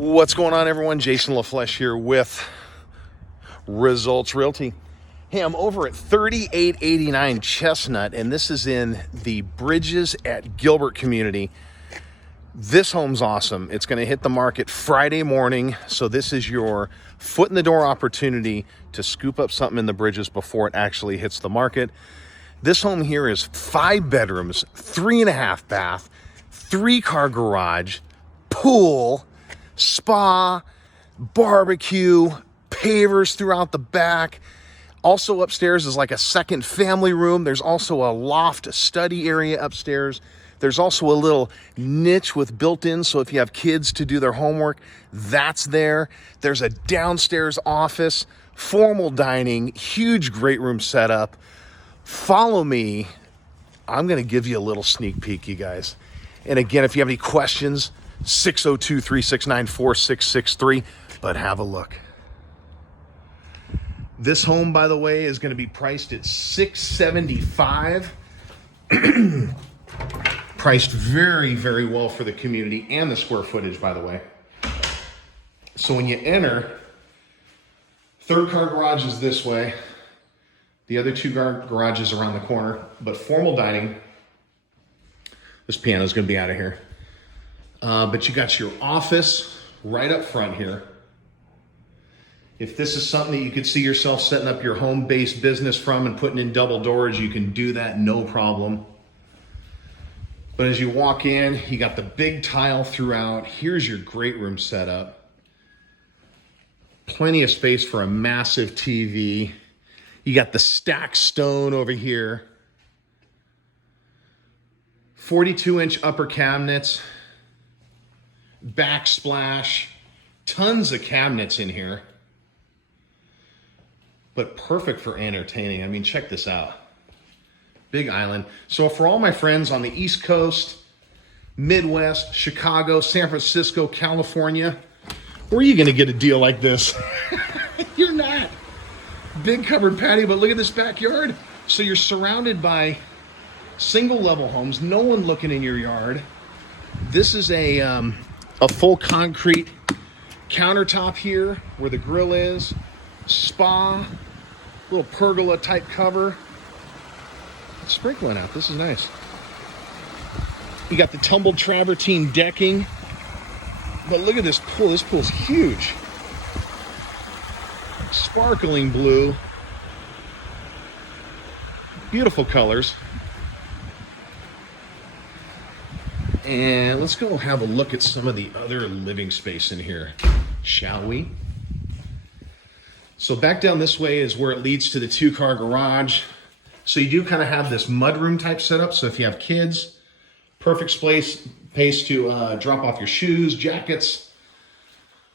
What's going on, everyone? Jason LaFlesch here with Results Realty. Hey, I'm over at 3889 Chestnut, and this is in the Bridges at Gilbert community. This home's awesome. It's going to hit the market Friday morning, so this is your foot in the door opportunity to scoop up something in the Bridges before it actually hits the market. This home here is 5 bedrooms, 3.5 bath, 3-car garage, pool, spa, barbecue, pavers throughout the back. Also upstairs is like a second family room. There's also a loft study area upstairs. There's also a little niche with built-in, so if you have kids to do their homework, that's there. There's a downstairs office, formal dining, huge great room setup. Follow me. I'm going to give you a little sneak peek, you guys. And again, if you have any questions, 602-369-4663, but have a look. This home, by the way, is going to be priced at $675. Priced very, very well for the community and the square footage, by the way. So when you enter, 3rd-car garage is this way. The other 2 garages around the corner, but formal dining. This piano is going to be out of here. But you got your office right up front here. If this is something that you could see yourself setting up your home-based business from and putting in double doors, you can do that, no problem. But as you walk in, you got the big tile throughout. Here's your great room setup. Plenty of space for a massive TV. You got the stacked stone over here. 42-inch upper cabinets. Backsplash. Tons of cabinets in here. But perfect for entertaining. I mean, check this out. Big island. So for all my friends on the East Coast, Midwest, Chicago, San Francisco, California, where are you going to get a deal like this? You're not. Big covered patio, but look at this backyard. So you're surrounded by single level homes, no one looking in your yard. This is a full concrete countertop here where the grill is. Spa, little pergola type cover. It's sprinkling out. This is nice. You got the tumbled travertine decking. But look at this pool. This pool's huge. Sparkling blue. Beautiful colors. And let's go have a look at some of the other living space in here, shall we? So back down this way is where it leads to the 2-car garage. So you do kind of have this mudroom type setup. So if you have kids, perfect space to drop off your shoes, jackets.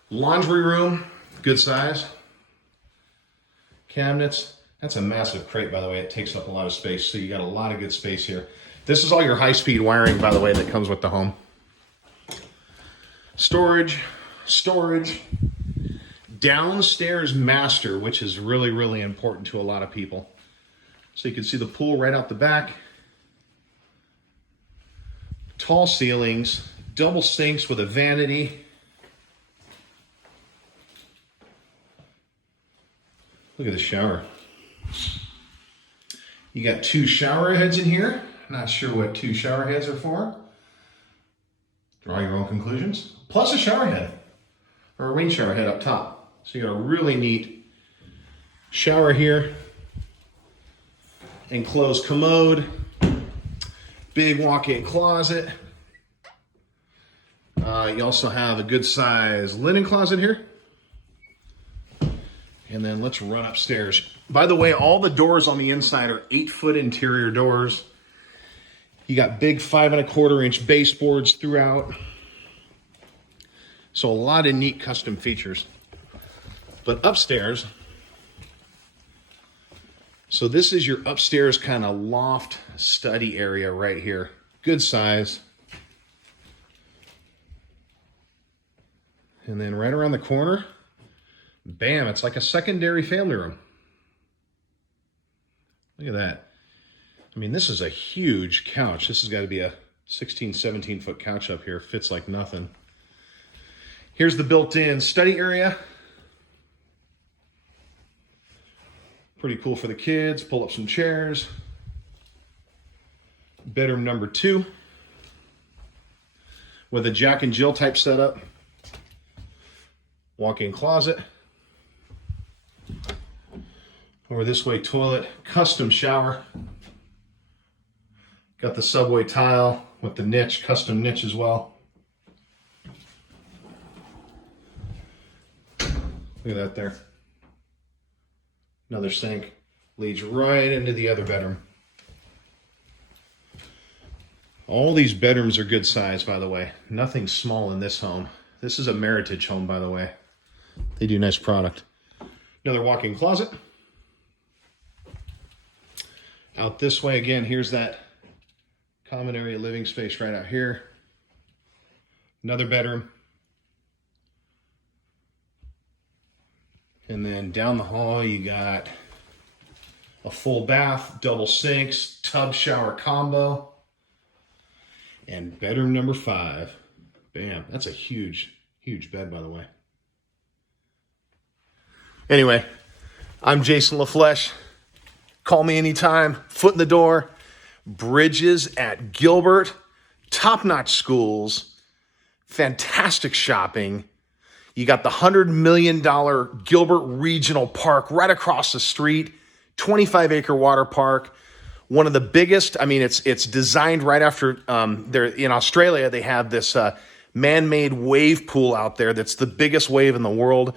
Laundry room, good size. Cabinets. That's a massive crate, by the way. It takes up a lot of space. So you got a lot of good space here. This is all your high-speed wiring, by the way, that comes with the home. Storage. Downstairs master, which is really, really important to a lot of people. So you can see the pool right out the back. Tall ceilings, double sinks with a vanity. Look at the shower. You got 2 shower heads in here. Not sure what 2 shower heads are for. Draw your own conclusions. Plus a shower head, or a rain shower head up top. So you got a really neat shower here. Enclosed commode. Big walk-in closet. You also have a good size linen closet here. And then let's run upstairs. By the way, all the doors on the inside are 8-foot interior doors. You got big 5.25-inch baseboards throughout. So a lot of neat custom features. But upstairs, so this is your upstairs kind of loft study area right here. Good size. And then right around the corner, bam, it's like a secondary family room. Look at that. I mean, this is a huge couch. This has got to be a 16, 17-foot couch up here. Fits like nothing. Here's the built-in study area. Pretty cool for the kids. Pull up some chairs. Bedroom number 2 with a Jack and Jill type setup. Walk-in closet. Over this way, toilet, custom shower. Got the subway tile with the niche, custom niche as well. Look at that there. Another sink leads right into the other bedroom. All these bedrooms are good size, by the way. Nothing small in this home. This is a Meritage home, by the way. They do nice product. Another walk-in closet. Out this way again, here's that common area living space right out here. Another bedroom. And then down the hall, you got a full bath, double sinks, tub shower combo, and bedroom number 5. Bam, that's a huge, huge bed, by the way. Anyway, I'm Jason LaFlesch. Call me anytime, foot in the door. Bridges at Gilbert, top-notch schools, fantastic shopping. You got the $100 million Gilbert Regional Park right across the street, 25-acre water park. One of the biggest, I mean, it's designed right after, in Australia, they have this man-made wave pool out there that's the biggest wave in the world.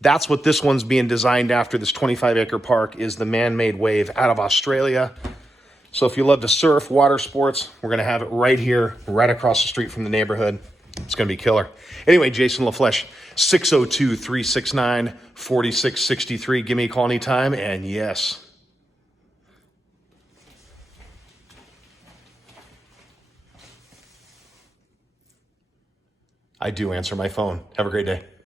That's what this one's being designed after. This 25-acre park is the man-made wave out of Australia. So if you love to surf, water sports, we're going to have it right here, right across the street from the neighborhood. It's going to be killer. Anyway, Jason LaFlesch, 602-369-4663. Give me a call anytime, and yes. I do answer my phone. Have a great day.